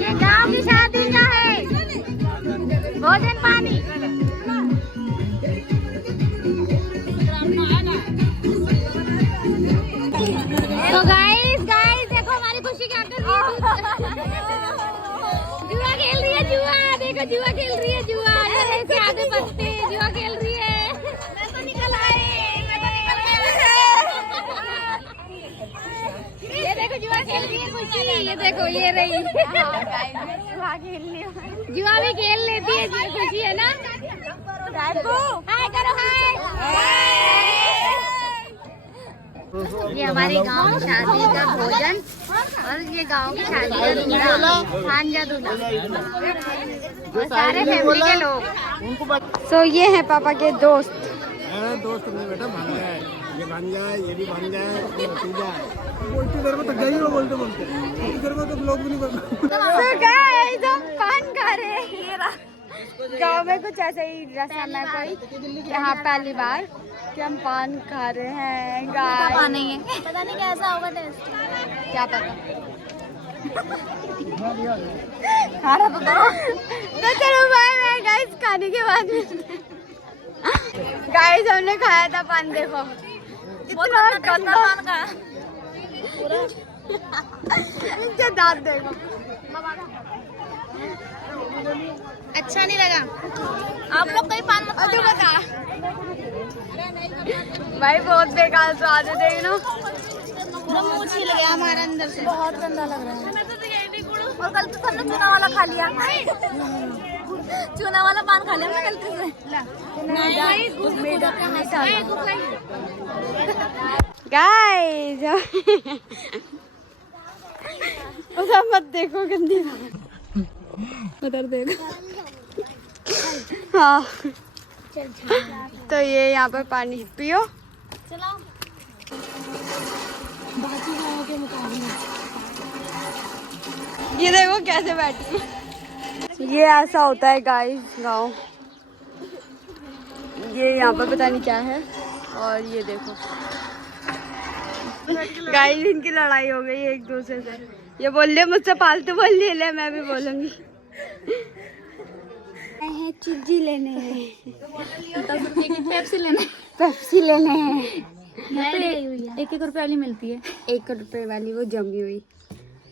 ये गाँव की शादी का है, भोजन पानी। तो गाइस देखो हमारी खुशी क्या कर रही है। जुआ खेल रही है, जुआ देखो, जुआ खेल रही है, जुआ ऐसे आगे बढ़ते जुआ खेल रही है। मैं तो निकल आई, मैं तो निकल गई। ये देखो जुआ खेल रही है खुशी, ये देखो ये रही। जुआ खेलने, जुआ भी खेल लेती है खुशी, है ना। हाय करो, हाय। ये हमारे गांव की शादी का भोजन और ये गांव की शादी का दूल्हा, भांजा दूल्हा और सारे फैमिली के लोग। सो ये है पापा के दोस्त। दोस्त नहीं बेटा, भांजा है, ये भांजा है, ये भी भांजा है, ये भतीजा है। बोलते देर में तो गई हो, बोलते देर में तो ब्लॉग भी नहीं करना। गाइस हम पान खा रहे हैं। गाँव में कुछ ऐसा ही रस्म है कोई, यहाँ पहली बार कि हम पान खा रहे हैं। गाइस नहीं है, पता नहीं कैसा होगा टेस्ट, क्या पता। खाना तो चलो बाय बाय गाइस, खाने के बाद गाइस हमने खाया था पान, देखो कितना गंदा पान खाया। इनके दांत देखो, अच्छा नहीं लगा। आप लोग कहीं पान मत बता भाई, बहुत बेकार स्वाद है, देख लो मुँह छिल गया हमारा अंदर से, बहुत गंदा लग रहा है। और गलती से हमने चूना वाला खा लिया, चूना वाला पान खा लिया हमने गलती से। गाइस उधर मत देखो, गंदी उधर देखो। हाँ तो ये यहाँ पर पानी पियो। ये देखो कैसे बैठी है। ये ऐसा होता है गाइस गाँव। ये यहाँ पर पता नहीं क्या है। और ये देखो गाइस इनकी लड़ाई हो गई एक दूसरे से। ये बोल रहे मुझसे फालतू बोल ले, मैं भी बोलूंगी। चीजी लेने हैं, 10 रुपये की पेप्सी लेने हैं। 1-1 रुपए वाली मिलती है, 1 रुपए वाली वो जमी हुई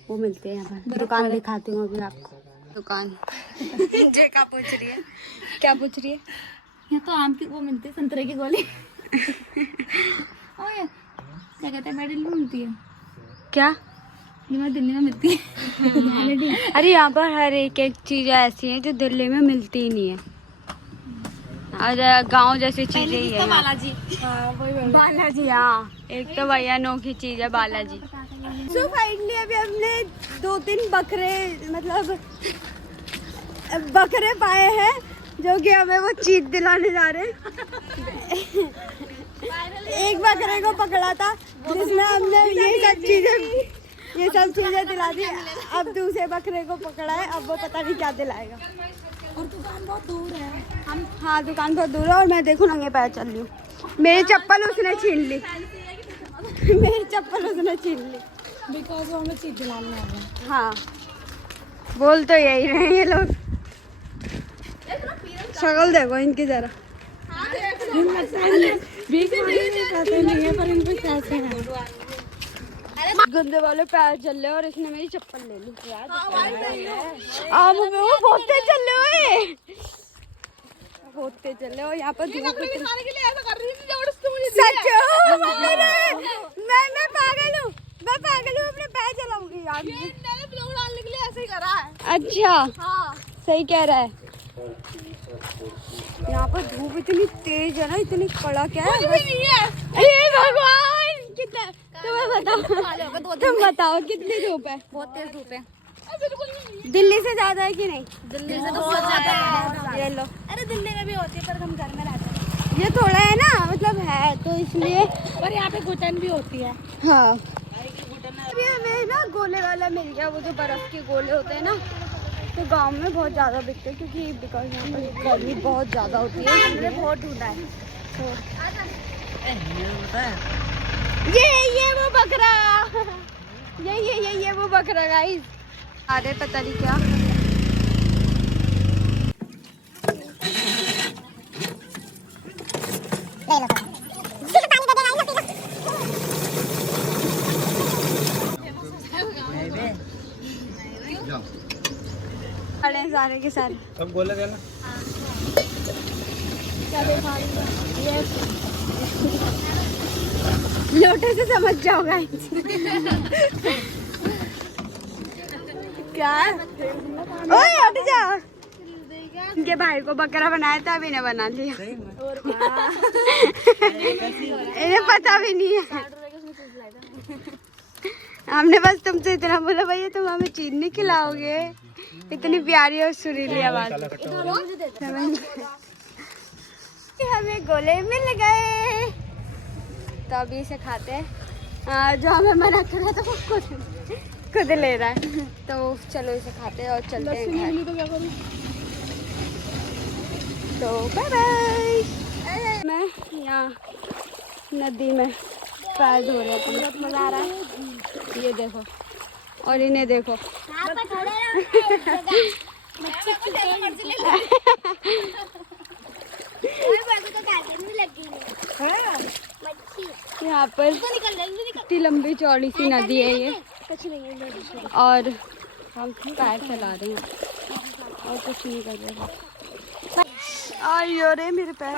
वो मिलते हैं यहाँ पर। दुकान दिखाती हूँ अभी आपको, दुकान। जे क्या पूछ रही है, क्या पूछ रही है? यहाँ तो आम की वो मिलती है, संतरे की गोली। ओए क्या कहते हैं, मेडल में मिलती है क्या? ये दिल्ली में मिलती है। अरे यहाँ पर हर एक चीज ऐसी है जो दिल्ली में मिलती ही नहीं है, और गांव जैसी चीजें ही है। बालाजी, बालाजी, हाँ एक तो भैया अनोखी चीज है बालाजी। सो फाइनली अभी हमने 2-3 बकरे, मतलब बकरे पाए हैं जो कि हमें वो चीज दिलाने जा रहे हैं। एक बकरे को पकड़ा था जिसमें हमने ये सब चीजें दिला दी। अब दूसरे बकरे को पकड़ा है, अब वो पता नहीं क्या दिलाएगा। और दुकान बहुत दूर है। हाँ दुकान बहुत दूर है और मैं देखो नंगे पैर चल रही हूँ। मेरी चप्पल उसने छीन ली, मेरी चप्पल उसने छीन ली बिकॉज वो हमें चीज दिलाने आ गए। हाँ बोल तो यही रहे ये लोग। शक्ल देखो इनकी जरा। गंदे वाले पैर चल रहे और इसने मेरी चप्पल ले ली यार। वो बहुत तेज चल रहे, बहुत तेज चल रहे। और यहाँ पर सच मैं पागल हूँ, अपने पैर चलाऊंगी यार। ब्लॉग डालने के लिए ऐसे ही करा है। अच्छा हाँ सही कह रहा है। यहाँ पर धूप इतनी तेज है ना, इतनी कड़क है। अरे भगवान कितना, तुम बताओ कितनी धूप है? बहुत तेज धूप है। दिल्ली से ज्यादा है कि नहीं? दिल्ली से तो बहुत ज्यादा है। ये लो, अरे दिल्ली में भी होती है पर हम घर में रहते हैं। ये थोड़ा है ना, मतलब है तो इसलिए। और यहाँ पे घुटन भी होती है। हाँ अभी हमें ना गोले वाला मिल गया, वो जो बर्फ के गोले होते हैं ना, तो गांव में बहुत ज़्यादा बिकते हैं क्योंकि बिकॉज यहाँ पर गर्मी बहुत ज़्यादा होती है। हमने बहुत ढूंढा है तो ये वो बकरा, ये वो बकरा गाइस। अरे पता नहीं क्या। सारे के सारे सब बोले थे ना। लोटे से समझ जाओ गाइस। क्या ओए हट जा। इनके भाई को बकरा बनाया था, अभी ने बना लिया। इन्हें पता भी नहीं है। हमने बस तुमसे इतना बोला भैया तुम हमें चीज नहीं खिलाओगे। इतनी प्यारी और सुरीली आवाज। हमें गोले मिल गए तो अभी इसे खाते हैं। जो हमें मना करा था वो खुद ले रहा है। तो चलो इसे खाते हैं और चलते हैं घर। तो बाय बाय। मैं यहाँ नदी में पैर धो रहे थे, बहुत मजा आ रहा है। ये देखो और इन्हें देखो। यहाँ पर इतनी लंबी चौड़ी सी नदी है ये, और हम पैर चला रहे हैं और कुछ नहीं कर रहे। आयो रे मेरे पैर।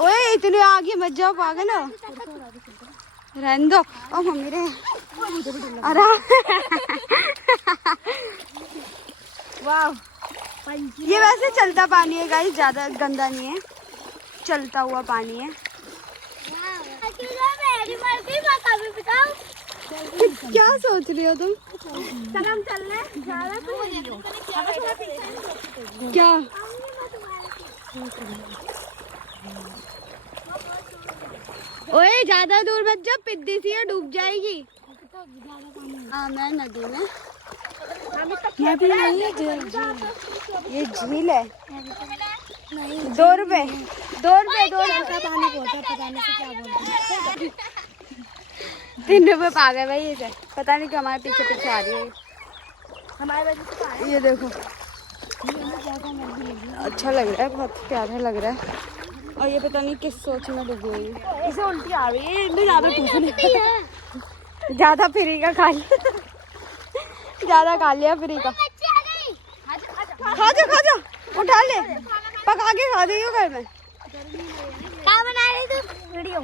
ओए इतने आगे मत जाओ पागल हो। रहने दो। ओ मम्मी रे। अरे वाह, ये वैसे चलता पानी है गाइस, ज्यादा गंदा नहीं है, चलता हुआ पानी है। क्या सोच रही हो तुम? क्या ओए ज्यादा दूर मत जा, पिद्दी सी है, डूब जाएगी। हाँ मैं नदी में। नदी नहीं है, ये झील है। 2 रुपए 2 रुपए 2 रुपए पानी बोलता, पता नहीं क्या बोलते। 3 रुपए पा गए भाई इसे, पता नहीं क्यों हमारे पीछे पीछे आ रही है हमारे वजह से। ये देखो अच्छा लग रहा है, बहुत प्यारा लग रहा है। और ये पता नहीं किस सोच में डूबी हुई है। इसे उल्टी आ रही है, ज्यादा फ्री का खा लिया, ज्यादा खा लिया फ्री का। खा जा उठा ले, पका के खा देगी घर में। क्या बना रही तू? वीडियो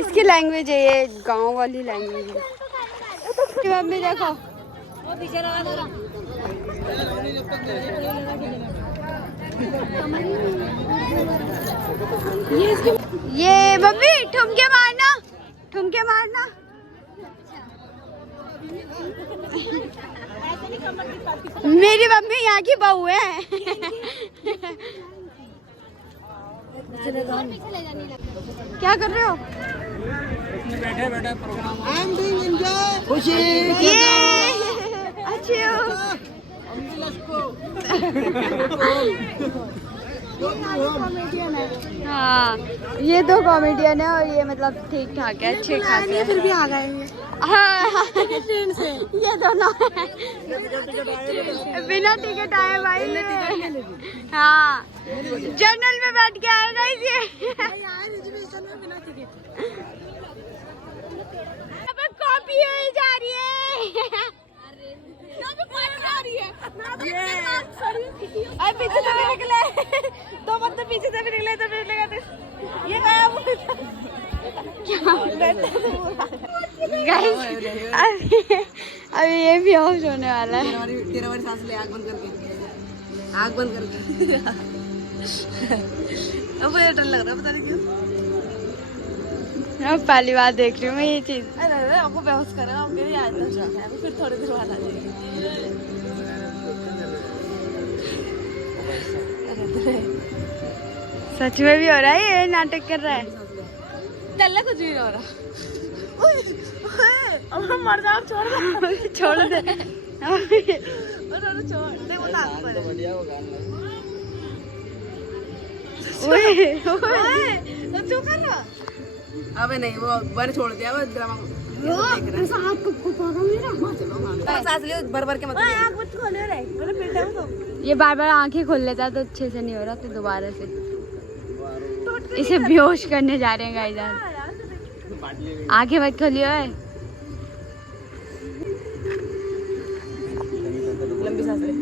इसकी लैंग्वेज है, ये गांव वाली लैंग्वेज है। मम्मी देखो ये मम्मी ठुमके मारना, ठुमके मारना। मेरी मम्मी यहाँ की बहू है। क्या कर रहे हो? बैठे बैठे प्रोग्राम खुशी अच्छे हो। हाँ ये 2 कॉमेडियन है और ये मतलब ठीक ठाक है, अच्छे खासे हैं। फिर भी आ गए। हाँ ट्रेन से ये दोनों बिना टिकट आए भाई। हाँ जर्नल में बैठ के आएगा ये। कॉपी हो जा रही है। पीछे से भी निकले 2 मतलब पीछे से भी निकले तो ये अभी ये भी होश होने वाला है। तेरा वाली सांस ले, आग बंद करके, आग बंद करके। अब मुझे डर लग रहा है, पता नहीं क्यों। अब पहली बार देख रही हूँ मैं ये चीज। अरे आपको बेहोश कर रहा हूँ, मेरी आयत है, फिर थोड़ी देर बाद आ जाएगी। सच में भी हो रहा है, ये नाटक कर रहा है। चल कुछ भी नहीं हो रहा। अब हम मर जाओ, छोड़ दे छोड़ दे छोड़ दे, वो नाक पर बढ़िया वो गाना। ओए तो क्यों कर रहा? अबे नहीं वो बर छोड़ दिया वो ड्रामा सांस लियो भर भर के मत ये बार बार आंखें खोल लेता तो अच्छे से नहीं हो रहा, तो दोबारा से इसे बेहोश करने जा रहे हैं गाइस। आंखें मत खोलियो है। लंबी सांस ले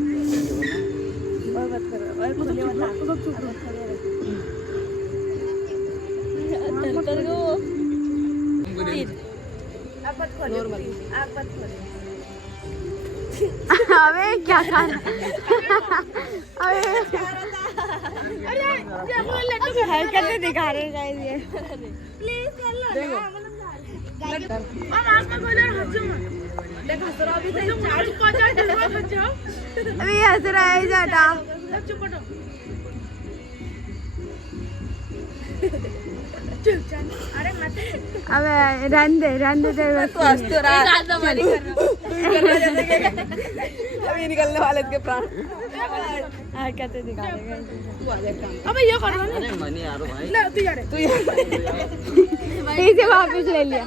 और मत करो और खोलिए मत अब मत खोलिए नॉर्मल आप मत खोलिए अबे क्या खा रहा अबे हरकतें दिखा रहे हैं गाइस ये। प्लीज कर लो ना मतलब और आंख में खोलो हंसो मत देख हंस रहा अभी से झाड़ू पोछा डलवा बचाओ अबे हंस रहा है ज्यादा। चुप हटो अरे मत अबे रन दे तेरे बस तू हंस तो रहा है कर रहा जैसे कि अभी निकलने वाले इसके प्राण हरकतें दिखा रहे हैं। तू आ जा काम अबे ये कर अरे मनी यार भाई ले तू जा रे इसे वापस ले लिया।